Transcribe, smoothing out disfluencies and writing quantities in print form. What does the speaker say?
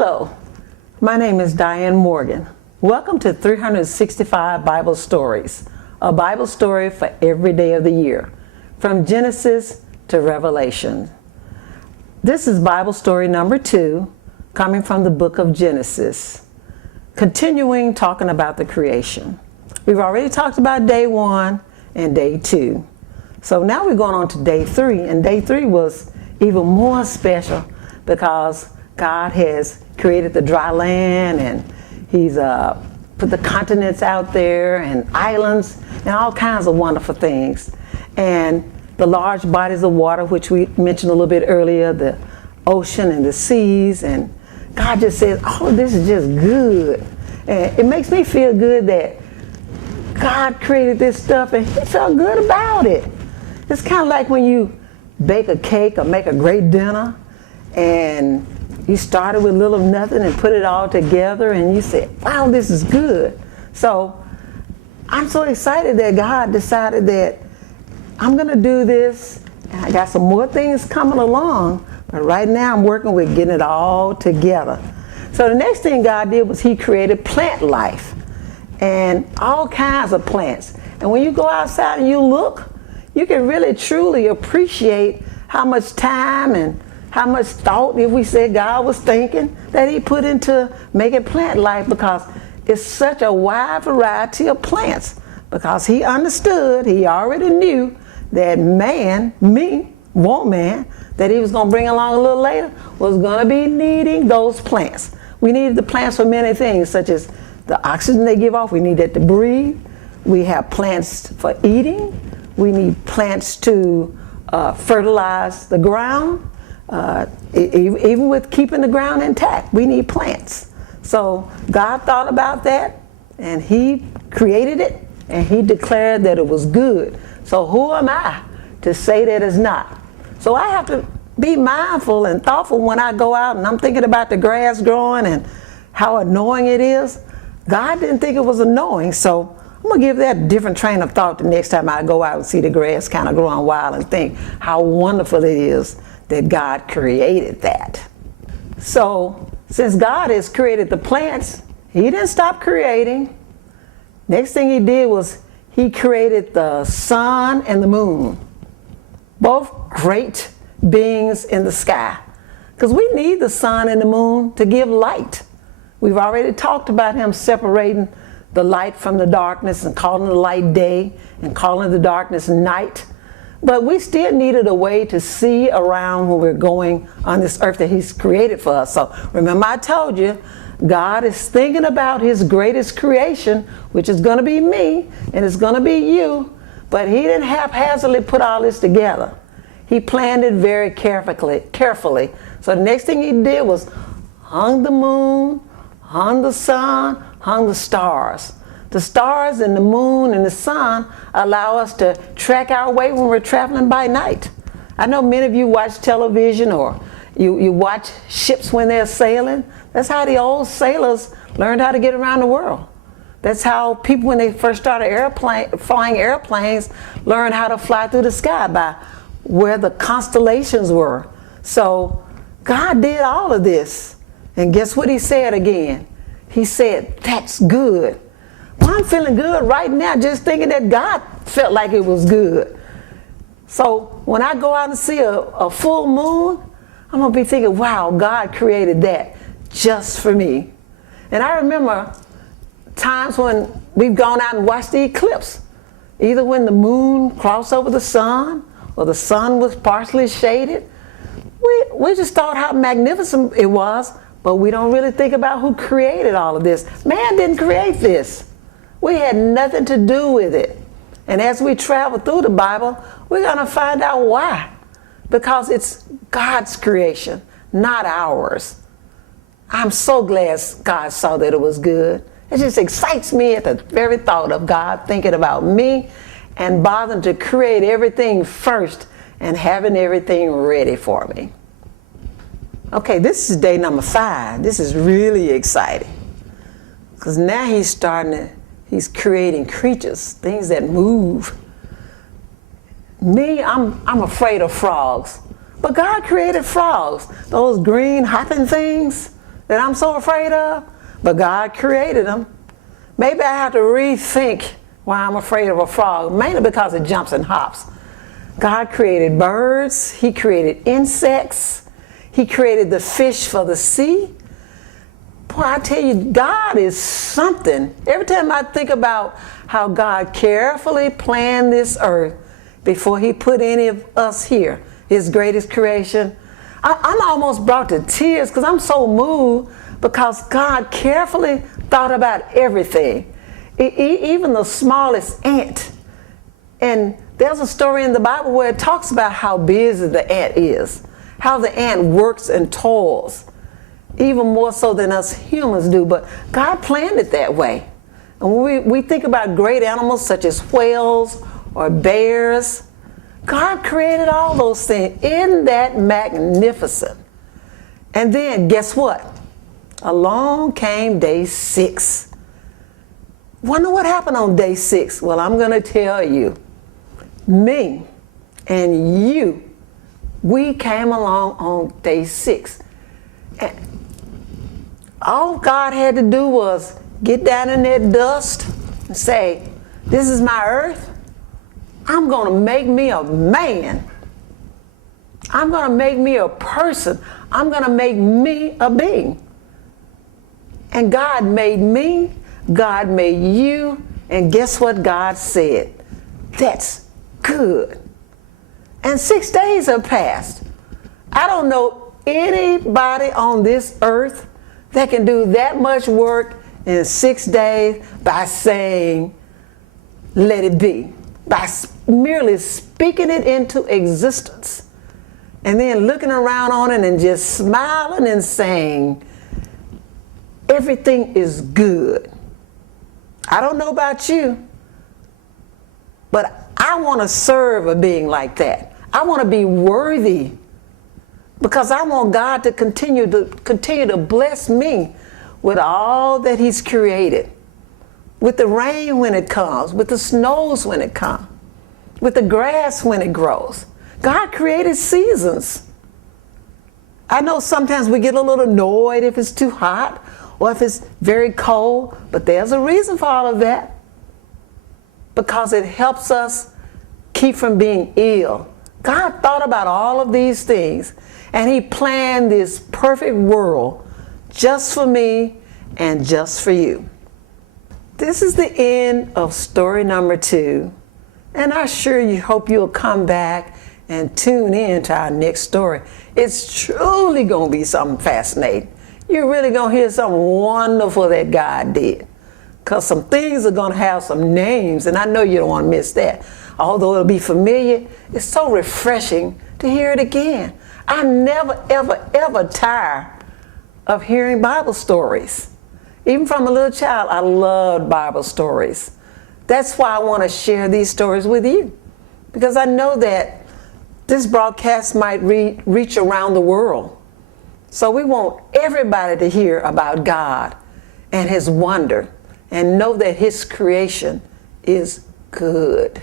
Hello, my name is Diane Morgan. Welcome to 365 Bible Stories, a Bible story for every day of the year, from Genesis to Revelation. This is Bible story number 2, coming from the book of Genesis, continuing talking about the creation. We've already talked about day 1 and day 2. So now we're going on to day 3, and day 3 was even more special because God has created the dry land, and He's put the continents out there and islands and all kinds of wonderful things. And the large bodies of water, which we mentioned a little bit earlier, the ocean and the seas, and God just says, oh, this is just good. And it makes me feel good that God created this stuff and He felt good about it. It's kind of like when you bake a cake or make a great dinner and you started with little of nothing and put it all together and you said, wow, this is good. So I'm so excited that God decided that I'm going to do this, and I got some more things coming along, but right now I'm working with getting it all together. So the next thing God did was He created plant life and all kinds of plants. And when you go outside and you look, you can really truly appreciate how much time and how much thought, if we said God was thinking, that He put into making plant life, because it's such a wide variety of plants. Because He understood, He already knew that man, that He was going to bring along a little later, was going to be needing those plants. We needed the plants for many things, such as the oxygen they give off. We need that to breathe. We have plants for eating. We need plants to fertilize the ground. Even with keeping the ground intact, we need plants. So God thought about that, and He created it, and He declared that it was good. So who am I to say that it's not? So I have to be mindful and thoughtful when I go out and I'm thinking about the grass growing and how annoying it is. God didn't think it was annoying, so I'm going to give that a different train of thought the next time I go out and see the grass kind of growing wild and think how wonderful it is that God created that. So since God has created the plants, He didn't stop creating. Next thing He did was He created the sun and the moon, both great beings in the sky, because we need the sun and the moon to give light. We've already talked about Him separating the light from the darkness and calling the light day and calling the darkness night. But we still needed a way to see around when we're going on this earth that He's created for us. So remember, I told you, God is thinking about His greatest creation, which is going to be me and it's going to be you. But He didn't haphazardly put all this together. He planned it very carefully. So the next thing He did was hung the moon, hung the sun, hung the stars. The stars and the moon and the sun allow us to track our way when we're traveling by night. I know many of you watch television or you watch ships when they're sailing. That's how the old sailors learned how to get around the world. That's how people, when they first started flying airplanes, learned how to fly through the sky, by where the constellations were. So God did all of this. And guess what He said again? He said, that's good. Well, I'm feeling good right now just thinking that God felt like it was good. So when I go out and see a full moon, I'm going to be thinking, wow, God created that just for me. And I remember times when we've gone out and watched the eclipse, either when the moon crossed over the sun or the sun was partially shaded. We just thought how magnificent it was, but we don't really think about who created all of this. Man didn't create this. We had nothing to do with it. And as we travel through the Bible, we're going to find out why. Because it's God's creation, not ours. I'm so glad God saw that it was good. It just excites me at the very thought of God thinking about me and bothering to create everything first and having everything ready for me. Okay, this is day number 5. This is really exciting. Because now He's creating creatures, things that move. Me, I'm afraid of frogs. But God created frogs, those green hopping things. that I'm so afraid of? But God created them. Maybe I have to rethink why I'm afraid of a frog, mainly because it jumps and hops. God created birds. He created insects. He created the fish for the sea. Boy, I tell you, God is something. Every time I think about how God carefully planned this earth before he put any of us here, his greatest creation, I'm almost brought to tears because I'm so moved because God carefully thought about everything, even the smallest ant. And there's a story in the Bible where it talks about how busy the ant is, how the ant works and toils, even more so than us humans do. But God planned it that way. And when we think about great animals such as whales or bears, God created all those things. Isn't that magnificent? And then guess what? Along came day 6. Wonder what happened on day 6? Well, I'm going to tell you. Me and you, we came along on day 6. And all God had to do was get down in that dust and say, this is my earth. I'm going to make me a man. I'm going to make me a person. I'm going to make me a being. And God made me, God made you, and guess what God said? That's good. And 6 days have passed. I don't know anybody on this earth that can do that much work in 6 days by saying, let it be, by merely speaking it into existence and then looking around on it and just smiling and saying, everything is good. I don't know about you, but I want to serve a being like that. I want to be worthy because I want God to continue to bless me with all that he's created, with the rain when it comes, with the snows when it comes, with the grass when it grows. God created seasons. I know sometimes we get a little annoyed if it's too hot or if it's very cold, but there's a reason for all of that. Because it helps us keep from being ill. God thought about all of these things, and he planned this perfect world just for me and just for you. This is the end of story number 2, and I hope you'll come back and tune in to our next story. It's truly going to be something fascinating. You're really going to hear something wonderful that God did. Because some things are going to have some names, and I know you don't want to miss that. Although it'll be familiar, it's so refreshing to hear it again. I never, ever, ever tire of hearing Bible stories. Even from a little child, I loved Bible stories. That's why I want to share these stories with you. Because I know that this broadcast might reach around the world. So we want everybody to hear about God and his wonder and know that his creation is good.